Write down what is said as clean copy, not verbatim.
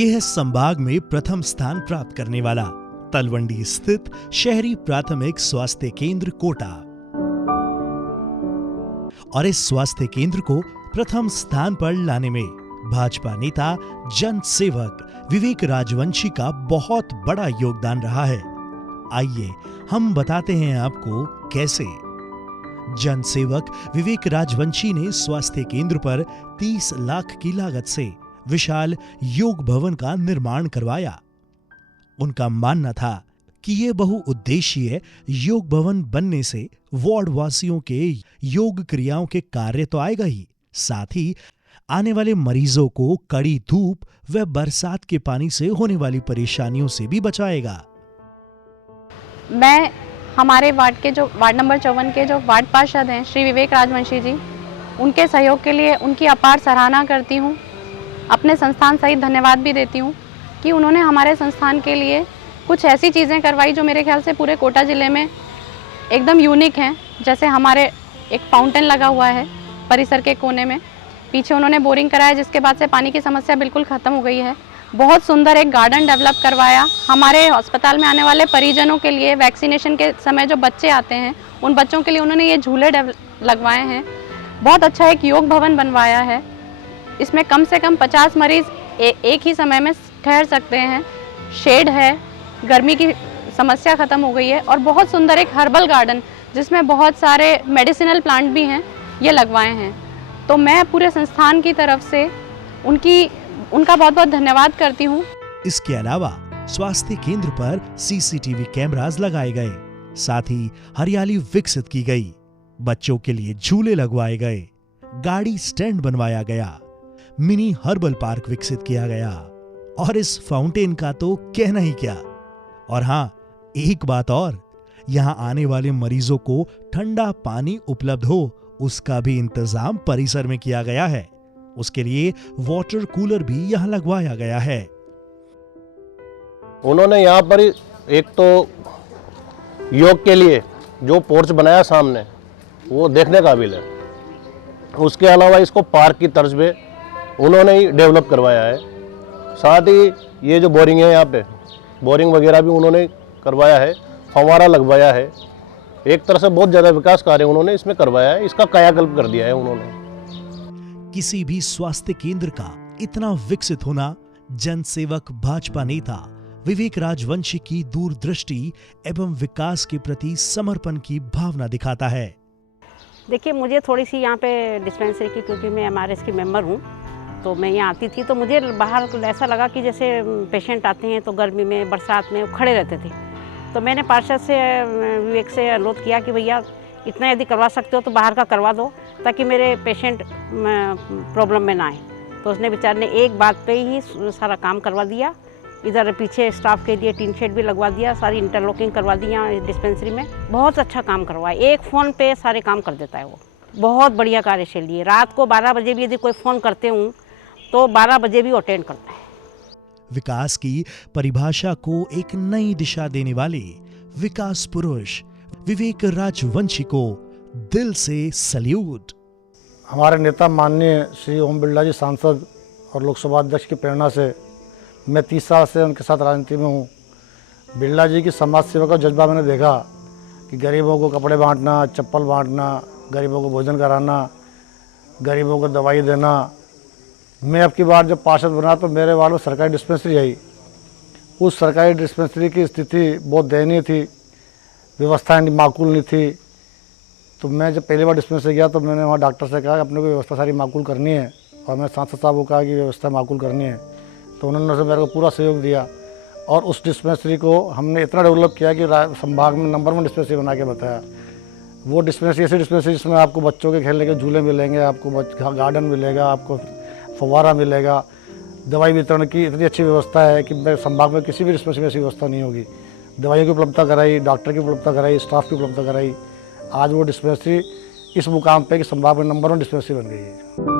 ये है संभाग में प्रथम स्थान प्राप्त करने वाला तलवंडी स्थित शहरी प्राथमिक स्वास्थ्य केंद्र कोटा। और इस स्वास्थ्य केंद्र को प्रथम स्थान पर लाने में भाजपा नेता जन सेवक विवेक राजवंशी का बहुत बड़ा योगदान रहा है। आइए हम बताते हैं आपको कैसे। जन सेवक विवेक राजवंशी ने स्वास्थ्य केंद्र पर 30 लाख की लागत से विशाल योग भवन का निर्माण करवाया। उनका मानना था कि ये बहुउद्देशीय योग भवन बनने से वार्ड वासियों के योग क्रियाओं के कार्य तो आएगा ही, साथ ही आने वाले मरीजों को कड़ी धूप व बरसात के पानी से होने वाली परेशानियों से भी बचाएगा। मैं हमारे वार्ड नंबर 54 के जो वार्ड पार्षद हैं श्री विवेक राजवंशी जी, उनके सहयोग के लिए उनकी अपार सराहना करती हूँ। अपने संस्थान सहित धन्यवाद भी देती हूँ कि उन्होंने हमारे संस्थान के लिए कुछ ऐसी चीज़ें करवाई जो मेरे ख्याल से पूरे कोटा ज़िले में एकदम यूनिक हैं। जैसे हमारे एक फाउंटेन लगा हुआ है परिसर के कोने में, पीछे उन्होंने बोरिंग कराया जिसके बाद से पानी की समस्या बिल्कुल ख़त्म हो गई है। बहुत सुंदर एक गार्डन डेवलप करवाया। हमारे अस्पताल में आने वाले परिजनों के लिए वैक्सीनेशन के समय जो बच्चे आते हैं उन बच्चों के लिए उन्होंने ये झूले लगवाए हैं। बहुत अच्छा एक योग भवन बनवाया है। इसमें कम से कम 50 मरीज एक ही समय में ठहर सकते हैं। शेड है, गर्मी की समस्या ख़त्म हो गई है। और बहुत सुंदर एक हर्बल गार्डन जिसमें बहुत सारे मेडिसिनल प्लांट भी हैं, ये लगवाए हैं। तो मैं पूरे संस्थान की तरफ से उनका बहुत बहुत धन्यवाद करती हूँ। इसके अलावा स्वास्थ्य केंद्र पर सीसीटीवी कैमरास लगाए गए, साथ ही हरियाली विकसित की गई, बच्चों के लिए झूले लगवाए गए, गाड़ी स्टैंड बनवाया गया, मिनी हर्बल पार्क विकसित किया गया और इस फाउंटेन का तो कहना ही क्या। और हाँ, एक बात और, यहाँ आने वाले मरीजों को ठंडा पानी उपलब्ध हो उसका भी इंतजाम परिसर में किया गया है। उसके लिए वाटर कूलर भी यहाँ लगवाया गया है। उन्होंने यहाँ पर एक तो योग के लिए जो पोर्च बनाया सामने, वो देखने काबिल है। उसके अलावा इसको पार्क की तर्ज पे उन्होंने ही डेवलप करवाया है। साथ ही ये जो बोरिंग है, यहाँ पे बोरिंग वगैरह भी उन्होंने करवाया है, फव्वारा लगवाया है। एक तरह से बहुत ज़्यादा विकास कार्य उन्होंने इसमें करवाया है, इसका कायाकल्प कर दिया है उन्होंने। किसी भी स्वास्थ्य केंद्र का इतना विकसित होना जनसेवक भाजपा नेता विवेक राजवंशी की दूरदृष्टि एवं विकास के प्रति समर्पण की भावना दिखाता है। देखिए, मुझे थोड़ी सी यहाँ पे डिस्पेंसरी की, क्योंकि मैं एमआरएस की मेंबर हूँ, तो मैं यहाँ आती थी तो मुझे बाहर ऐसा लगा कि जैसे पेशेंट आते हैं तो गर्मी में बरसात में खड़े रहते थे। तो मैंने पार्षद से विवेक से अनुरोध किया कि भैया इतना यदि करवा सकते हो तो बाहर का करवा दो ताकि मेरे पेशेंट प्रॉब्लम में ना आए। तो उसने बेचारे ने एक बात पे ही सारा काम करवा दिया। इधर पीछे स्टाफ के लिए टीन शेड भी लगवा दिया, सारी इंटरलॉकिंग करवा दी यहाँ डिस्पेंसरी में। बहुत अच्छा काम करवाया, एक फ़ोन पे सारे काम कर देता है वो। बहुत बढ़िया कार्यशैली है। रात को 12 बजे भी यदि कोई फ़ोन करते हूँ तो 12 बजे भी अटेंड करता है। विकास की परिभाषा को एक नई दिशा देने वाले विकास पुरुष विवेक राजवंशी को दिल से सल्यूट। हमारे नेता माननीय श्री ओम बिरला जी सांसद और लोकसभा अध्यक्ष की प्रेरणा से मैं 30 साल से उनके साथ राजनीति में हूँ। बिरला जी की समाज सेवा का जज्बा मैंने देखा कि गरीबों को कपड़े बांटना, चप्पल बांटना, गरीबों को भोजन कराना, गरीबों को दवाई देना। मैं अब की बार जब पार्षद बना तो मेरे वार्ड में सरकारी डिस्पेंसरी आई। उस सरकारी डिस्पेंसरी की स्थिति बहुत दयनीय थी, व्यवस्थाएं माकूल नहीं थी। तो मैं जब पहली बार डिस्पेंसरी गया तो मैंने वहाँ डॉक्टर से कहा कि अपने को व्यवस्था सारी माकूल करनी है, और मैं सांसद साहब को कहा कि व्यवस्था माकूल करनी है। तो उन्होंने मेरे को पूरा सहयोग दिया और उस डिस्पेंसरी को हमने इतना डेवलप किया कि संभाग में नंबर 1 डिस्पेंसरी बना के बताया। वो डिस्पेंसरी ऐसी डिस्पेंसरी जिसमें आपको बच्चों के खेलने के झूले मिलेंगे, आपको गार्डन मिलेगा, आपको फव्वारा मिलेगा, दवाई वितरण की इतनी अच्छी व्यवस्था है कि संभाग में किसी भी डिस्पेंसरी में ऐसी व्यवस्था नहीं होगी। दवाइयों की उपलब्धता कराई, डॉक्टर की उपलब्धता कराई, स्टाफ की उपलब्धता कराई। आज वो डिस्पेंसरी इस मुकाम पे कि संभाग में नंबर 1 डिस्पेंसरी बन गई है।